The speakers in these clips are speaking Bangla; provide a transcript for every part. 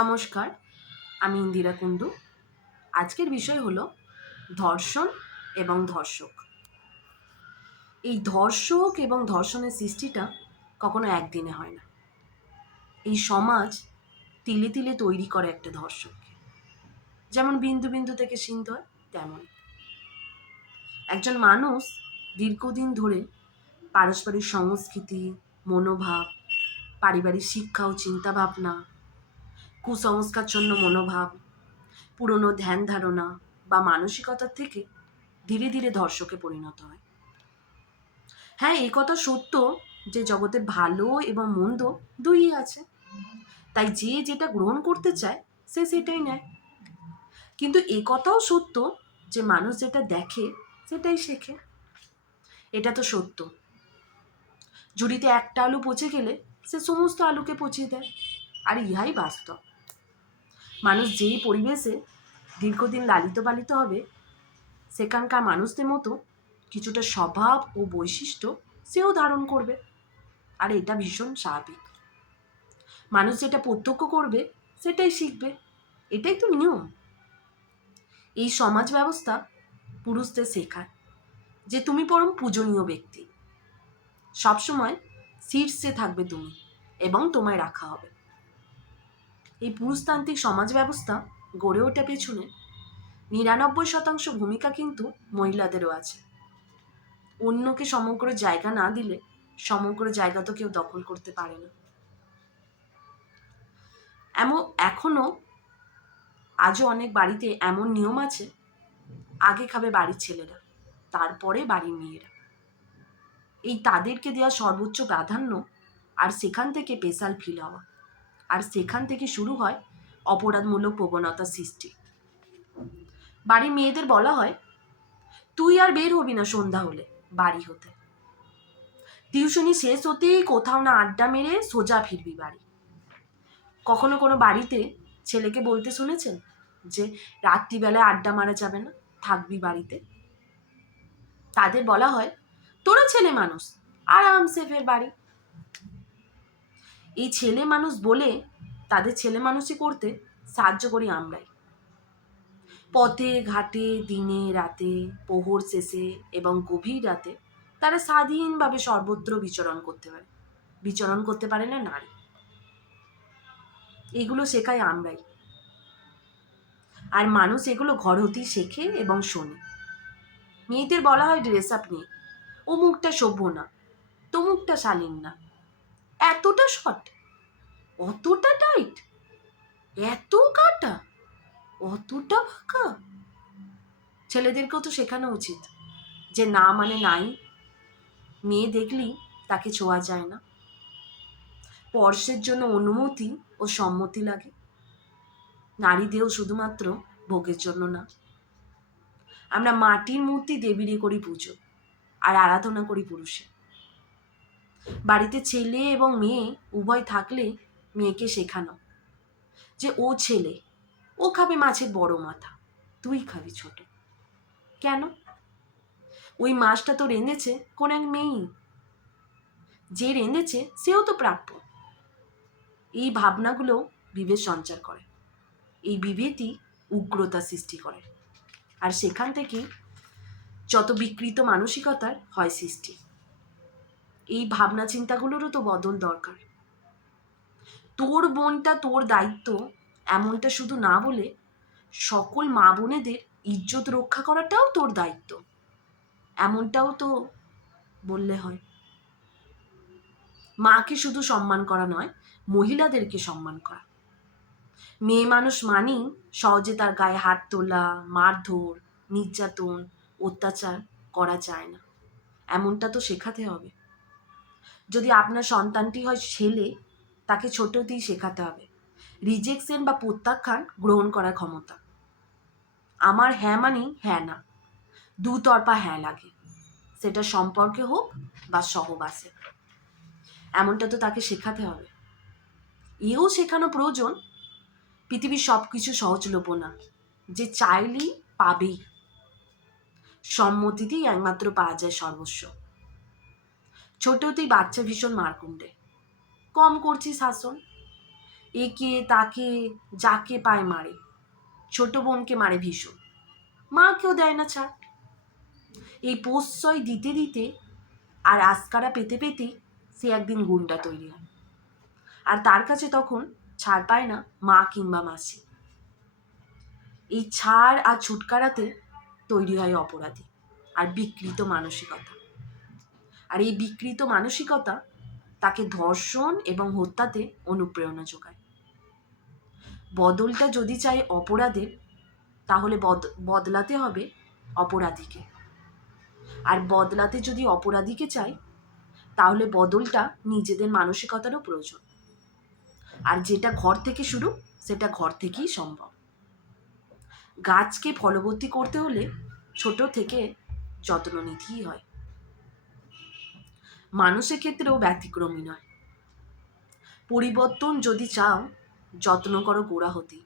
নমস্কার, আমি ইন্দিরা কুণ্ডু। আজকের বিষয় হলো ধর্ষণ এবং ধর্ষক। এই ধর্ষক এবং ধর্ষণের সৃষ্টিটা কখনো একদিনে হয় না। এই সমাজ তিলে তিলে তৈরি করে একটা ধর্ষককে। যেমন বিন্দু বিন্দু থেকে সিন্ধু হয় তেমন একজন মানুষ দীর্ঘদিন ধরে পারস্পরিক সংস্কৃতি, মনোভাব, পারিবারিক শিক্ষা ও চিন্তাভাবনা কুসংস্কারচ্ছন্ন মনোভাব, পুরনো ধ্যান ধারণা বা মানসিকতার থেকে ধীরে ধীরে ধর্ষকে পরিণত হয়। হ্যাঁ এই কথা সত্য যে জগতে ভালো এবং মন্দ দুই আছে। তাই যে যেটা গ্রহণ করতে চায়, সে সেটাই নেয়। কিন্তু এ কথাও সত্য যে মানুষ যেটা দেখে, সেটাই শেখে। এটা তো সত্য। ঝুড়িতে একটা আলু পচে গেলে সে সমস্ত আলুকে পচিয়ে দেয়, আর ইহাই বাস্তব। মানুষ যেই পরিবেশে দীর্ঘদিন লালিত পালিত হবে, সেখানকার মানুষদের মতো কিছুটা স্বভাব ও বৈশিষ্ট্য সেও ধারণ করবে। আর এটা ভীষণ স্বাভাবিক। মানুষ যেটা প্রত্যক্ষ করবে, সেটাই শিখবে। এটাই তো নিয়ম। এই সমাজ ব্যবস্থা পুরুষদের শেখায় যে তুমি পরম পূজনীয় ব্যক্তি। সবসময় শীর্ষে থাকবে তুমি এবং তোমায় রাখা হবে। এই পুরুষতান্ত্রিক সমাজ ব্যবস্থা গড়ে ওঠা পেছনে নিরানব্বই শতাংশ ভূমিকা কিন্তু মহিলাদেরও আছে। অন্যকে সমগ্র জায়গা না দিলে সমগ্র জায়গা তো কেউ দখল করতে পারে না। এমন এখনও আজও অনেক বাড়িতে এমন নিয়ম আছে, আগে খাবে বাড়ির ছেলেরা, তারপরে বাড়ির মেয়েরা। এই তাদেরকে দেওয়া সর্বোচ্চ প্রাধান্য আর সেখান থেকে পেশাল ফিল হওয়া। আর সেখান থেকে শুরু হয় অপরাধমূলক প্রবণতা সৃষ্টি। বাড়ির মেয়েদের বলা হয়, তুই আর বের হবি না সন্ধ্যা হলে, বাড়ি হতে। টিউশনি শেষ হতেই কোথাও না আড্ডা মেরে সোজা ফিরবি বাড়ি। কখনো কোনো বাড়িতে ছেলেকে বলতে শুনেছেন যে, রাত্রিবেলায় আড্ডা মারা যাবে না, থাকবি বাড়িতে? তাদের বলা হয়, তোরা ছেলে মানুষ, আরামসে ফের বাড়ি। এই ছেলে মানুষ বলে তাদের ছেলে মানুষই করতে সাহায্য করি আমরাই। পথে, ঘাটে, দিনে, রাতে প্রহর শেষে এবং গভীর রাতে তারা স্বাধীনভাবে সর্বত্র বিচরণ করতে পারে। বিচরণ করতে পারে না নারী। এগুলো শেখাই আমরাই। আর মানুষ এগুলো ঘর হতেই শেখে এবং শোনে। মেয়েদের বলা হয় ড্রেস আপ নিয়ে। ও মুখটা সভ্য না। তমুকটা শালীন না। এতটা শর্ট অতটা টাইট এত কাটা? অতটা ফাঁকা? ছেলেদেরকেও তো শেখানো উচিত যে না মানে নাই। মেয়ে দেখলেই তাকে ছোঁয়া যায় না। স্পর্শের জন্য অনুমতি ও সম্মতি লাগে। নারী দেহ শুধুমাত্র ভোগের জন্য না। আমরা মাটির মূর্তি দেবীরে করি পুজো আর আরাধনা করি পুরুষে বাড়িতে ছেলে এবং মেয়ে উভয় থাকলে মেয়েকে শেখানো। যে ও ছেলে, ও খাবে মাছের বড় মাথা, তুই খাবি ছোট। কেন? ওই মাছটা তো রেঁধেছে কোন এক মেয়েই। যে রেঁধেছে সেও তো প্রাপ্য। এই ভাবনাগুলো বিভেদ সঞ্চার করে। এই বিভেদই উগ্রতা সৃষ্টি করে। আর সেখান থেকে যত বিকৃত মানসিকতার হয় সৃষ্টি। এই ভাবনা চিন্তাগুলোরও তো বদল দরকার। তোর বোনটা তোর দায়িত্ব এমনটা শুধু না বলে সকল মা বোনেদের ইজ্জত রক্ষা করাটাও তোর দায়িত্ব। এমনটাও তো বললে হয়। মাকে শুধু সম্মান করা নয়, মহিলাদেরকে সম্মান করা। মেয়ে মানুষ মানেই সহজে তার গায়ে হাত তোলা, মারধর, নির্যাতন, অত্যাচার করা যায় না। এমনটা তো শেখাতে হবে। যদি আপনার সন্তানটি হয় ছেলে, তাকে ছোটতেই শেখাতে হবে। রিজেকশন বা প্রত্যাখ্যান গ্রহণ করার ক্ষমতা। আমার হ্যাঁ মানেই হ্যাঁ না। দুতরফা হ্যাঁ লাগে। সেটা সম্পর্কে হোক বা সহবাসে এমনটা তো তাকে শেখাতে হবে। এও শেখানো প্রয়োজন। পৃথিবীর সব কিছু সহজলভ্য না। যে চাইলেই পাবেই। সম্মতিতেই একমাত্র পাওয়া যায় সর্বস্ব। ছোটতেই বাচ্চা ভীষণ মারকুণ্ডে কম করছি শাসন একে তাকে, যাকে পায় মারে। ছোট বোনকে মারে ভীষণ। মাকেও দেয় না ছাড়। এই প্রশ্রয় দিতে দিতে আর আস্কারা পেতে পেতেই সে একদিন গুন্ডা তৈরি হয়। আর তার কাছে তখন ছাড় পায় না মা কিংবা মাসি। এই ছাড় আর ছুটকারাতে তৈরি হয় অপরাধী আর বিকৃত মানসিকতা। আর এই বিকৃত মানসিকতা তাকে ধর্ষণ এবং হত্যাতে অনুপ্রেরণা যোগায়। বদলটা যদি চাই অপরাধের, তাহলে বদলাতে হবে অপরাধীকে। আর বদলাতে যদি অপরাধীকে চাই তাহলে বদলটা নিজেদের মানসিকতারও প্রয়োজন। আর যেটা ঘর থেকে শুরু, সেটা ঘর থেকেই সম্ভব। গাছকে ফলবর্তী করতে হলে ছোট থেকে যত্ন নিতেই হয়। মানুষের ক্ষেত্রেও ব্যতিক্রমী নয়। পরিবর্তন যদি চাও, যত্ন করো গোড়া হতে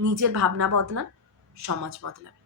নিজের ভাবনা বদলান, সমাজ বদলাবে।